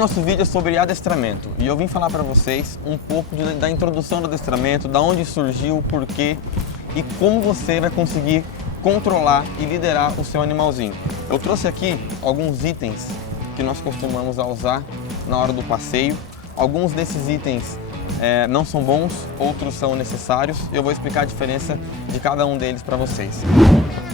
nosso vídeo é sobre adestramento e eu vim falar para vocês um pouco da introdução do adestramento, da onde surgiu, o porquê e como você vai conseguir controlar e liderar o seu animalzinho. Eu trouxe aqui alguns itens que nós costumamos usar na hora do passeio. Alguns desses itens não são bons, outros são necessários. Eu vou explicar a diferença de cada um deles para vocês.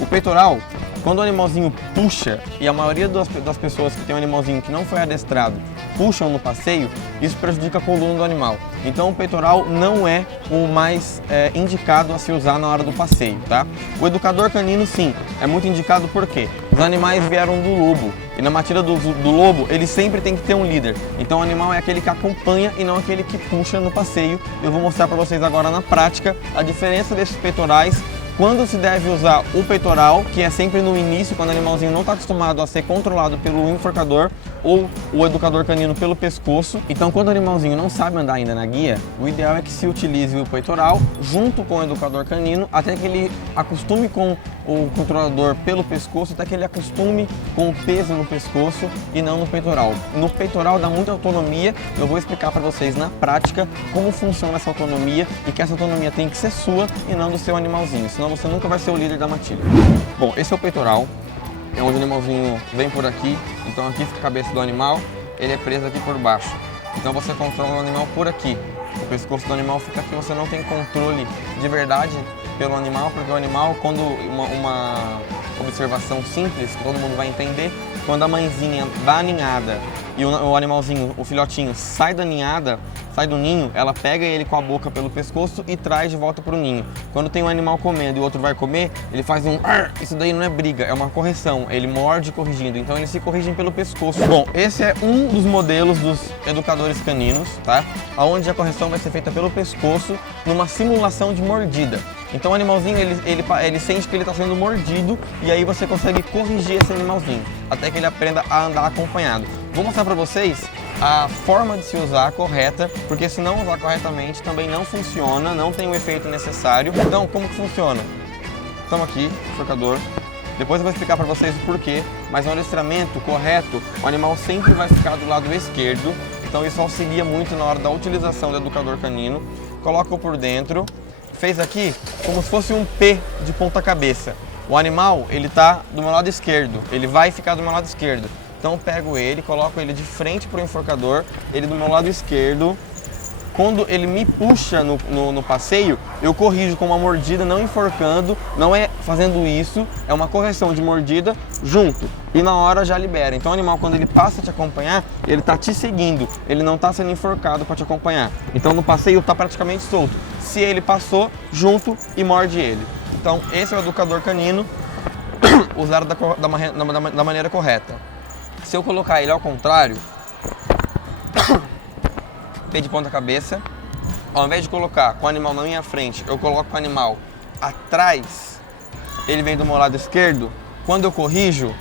O peitoral, quando o animalzinho puxa, e a maioria das pessoas que tem um animalzinho que não foi adestrado puxam no passeio, isso prejudica a coluna do animal. Então o peitoral não é o mais indicado a se usar na hora do passeio, tá? O educador canino sim, é muito indicado porque os animais vieram do lobo. E na matilha do lobo, ele sempre tem que ter um líder. Então o animal é aquele que acompanha e não aquele que puxa no passeio. Eu vou mostrar para vocês agora na prática a diferença desses peitorais. Quando se deve usar o peitoral, que é sempre no início, quando o animalzinho não está acostumado a ser controlado pelo enforcador ou o educador canino pelo pescoço. Então, quando o animalzinho não sabe andar ainda na guia, o ideal é que se utilize o peitoral junto com o educador canino até que ele acostume com o controlador pelo pescoço, até que ele acostume com o peso no pescoço e não no peitoral. No peitoral dá muita autonomia, eu vou explicar para vocês na prática como funciona essa autonomia e que essa autonomia tem que ser sua e não do seu animalzinho, senão você nunca vai ser o líder da matilha. Bom, esse é o peitoral, é onde o animalzinho vem por aqui, então aqui fica a cabeça do animal, ele é preso aqui por baixo. Então você controla o animal por aqui, o pescoço do animal fica aqui, você não tem controle de verdade pelo animal, porque o animal, quando uma observação simples, todo mundo vai entender, quando a mãezinha dá a ninhada e o animalzinho, o filhotinho, sai da ninhada, sai do ninho, ela pega ele com a boca pelo pescoço e traz de volta para o ninho. Quando tem um animal comendo e o outro vai comer, ele faz um ar, isso daí não é briga, é uma correção, ele morde corrigindo, então eles se corrigem pelo pescoço. Bom, esse é um dos modelos dos educadores caninos, tá? Onde a correção vai ser feita pelo pescoço numa simulação de mordida. Então o animalzinho, ele sente que ele está sendo mordido e aí você consegue corrigir esse animalzinho, até que ele aprenda a andar acompanhado. Vou mostrar para vocês a forma de se usar correta, porque se não usar corretamente também não funciona, não tem o efeito necessário. Então, como que funciona? Estamos aqui, enforcador. Depois eu vou explicar para vocês o porquê, mas no adestramento correto, o animal sempre vai ficar do lado esquerdo, então isso auxilia muito na hora da utilização do educador canino. Coloca por dentro, fez aqui como se fosse um P de ponta cabeça. O animal, ele tá do meu lado esquerdo, ele vai ficar do meu lado esquerdo. Então eu pego ele, coloco ele de frente para o enforcador, ele do meu lado esquerdo. Quando ele me puxa no passeio, eu corrijo com uma mordida, não enforcando, não é fazendo isso, é uma correção de mordida junto. E na hora já libera. Então o animal, quando ele passa a te acompanhar, ele está te seguindo, ele não está sendo enforcado para te acompanhar. Então no passeio está praticamente solto. Se ele passou, junto e morde ele. Então esse é o educador canino, usado da maneira correta. Se eu colocar ele ao contrário, P de ponta cabeça, ao invés de colocar com o animal na minha frente, eu coloco o animal atrás, ele vem do meu lado esquerdo, quando eu corrijo,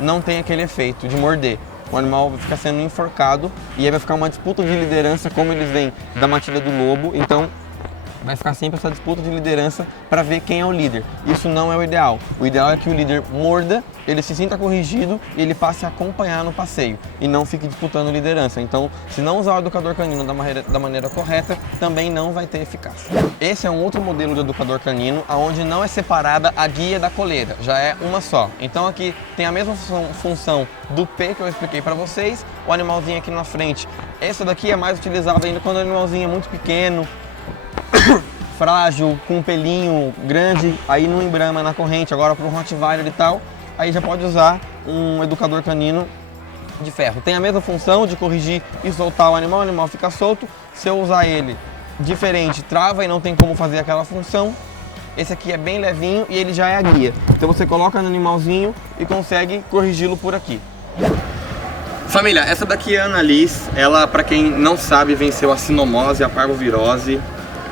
não tem aquele efeito de morder. O animal vai ficar sendo enforcado e aí vai ficar uma disputa de liderança, como eles vêm da matilha do lobo, então vai ficar sempre essa disputa de liderança para ver quem é o líder. Isso não é o ideal. O ideal é que o líder morda, ele se sinta corrigido e ele passe a acompanhar no passeio e não fique disputando liderança. Então, se não usar o educador canino da maneira correta, também não vai ter eficácia. Esse é um outro modelo de educador canino, onde não é separada a guia da coleira, já é uma só. Então aqui tem a mesma função do P que eu expliquei para vocês, o animalzinho aqui na frente. Essa daqui é mais utilizada ainda quando o animalzinho é muito pequeno, frágil, com um pelinho grande, aí não embrama na corrente. Agora para um Rottweiler e tal, aí já pode usar um educador canino de ferro. Tem a mesma função de corrigir e soltar o animal fica solto. Se eu usar ele diferente, trava e não tem como fazer aquela função. Esse aqui é bem levinho e ele já é a guia. Então você coloca no animalzinho e consegue corrigi-lo por aqui. Família, essa daqui é a Annalise. Ela, para quem não sabe, venceu a sinomose e a parvovirose.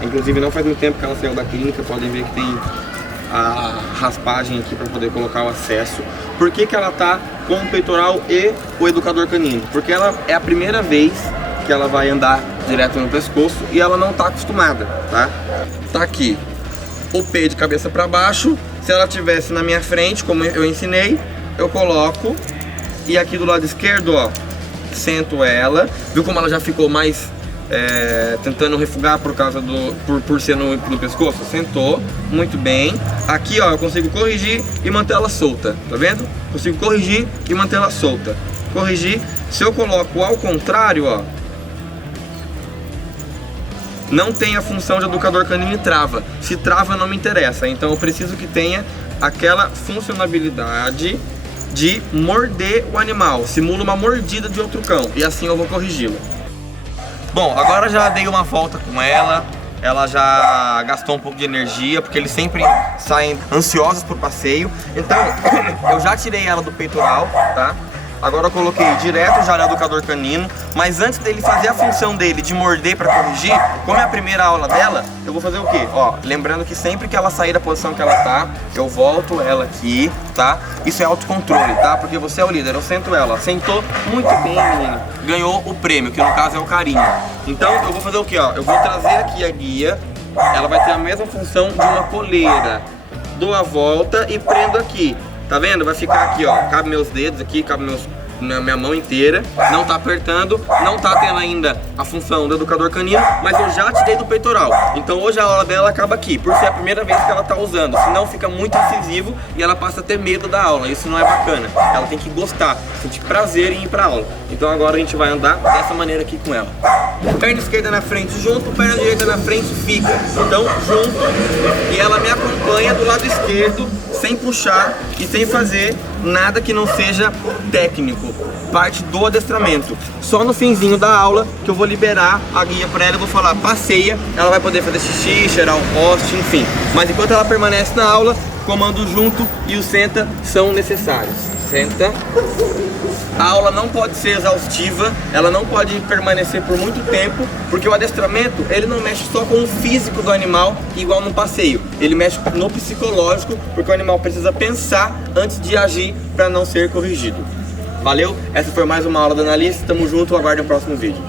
Inclusive não faz muito tempo que ela saiu da clínica, podem ver que tem a raspagem aqui para poder colocar o acesso. Por que ela tá com o peitoral e o educador canino? Porque ela é a primeira vez que ela vai andar direto no pescoço e ela não tá acostumada, tá? Tá aqui o P de cabeça para baixo. Se ela tivesse na minha frente, como eu ensinei, eu coloco e aqui do lado esquerdo, ó, sento ela, viu como ela já ficou mais tentando refugar por causa por ser no pescoço? Sentou, muito bem. Aqui ó, eu consigo corrigir e manter ela solta, tá vendo? Consigo corrigir e manter ela solta. Corrigir, se eu coloco ao contrário, ó, não tem a função de educador canino e trava. Se trava não me interessa, então eu preciso que tenha aquela funcionalidade de morder o animal, simula uma mordida de outro cão, e assim eu vou corrigi-lo. Bom, agora já dei uma volta com ela já gastou um pouco de energia, porque eles sempre saem ansiosos por passeio. Então, eu já tirei ela do peitoral, tá? Agora eu coloquei direto já no educador canino, mas antes dele fazer a função dele de morder para corrigir, como é a primeira aula dela, eu vou fazer o quê? Ó, lembrando que sempre que ela sair da posição que ela tá, eu volto ela aqui, tá? Isso é autocontrole, tá? Porque você é o líder, eu sento ela. Sentou muito bem, menino. Ganhou o prêmio, que no caso é o carinho. Então eu vou fazer o quê, ó? Eu vou trazer aqui a guia, ela vai ter a mesma função de uma coleira. Dou a volta e prendo aqui. Tá vendo? Vai ficar aqui, ó, cabe meus dedos aqui, cabe na minha mão inteira. Não tá apertando, não tá tendo ainda a função do educador canino, mas eu já tirei do peitoral. Então hoje a aula dela acaba aqui, por ser a primeira vez que ela tá usando. Senão fica muito incisivo e ela passa a ter medo da aula. Isso não é bacana. Ela tem que gostar, sentir prazer em ir pra aula. Então agora a gente vai andar dessa maneira aqui com ela. Perna esquerda na frente junto, perna direita na frente fica. Então junto, e ela me acompanha do lado esquerdo, sem puxar e sem fazer nada que não seja técnico, parte do adestramento. Só no finzinho da aula que eu vou liberar a guia para ela, eu vou falar passeia, ela vai poder fazer xixi, cheirar um poste, enfim. Mas enquanto ela permanece na aula, comando junto e o senta são necessários. Senta. A aula não pode ser exaustiva, ela não pode permanecer por muito tempo, porque o adestramento, ele não mexe só com o físico do animal, igual no passeio. Ele mexe no psicológico, porque o animal precisa pensar antes de agir para não ser corrigido. Valeu? Essa foi mais uma aula da Annalise, tamo junto, aguardem o próximo vídeo.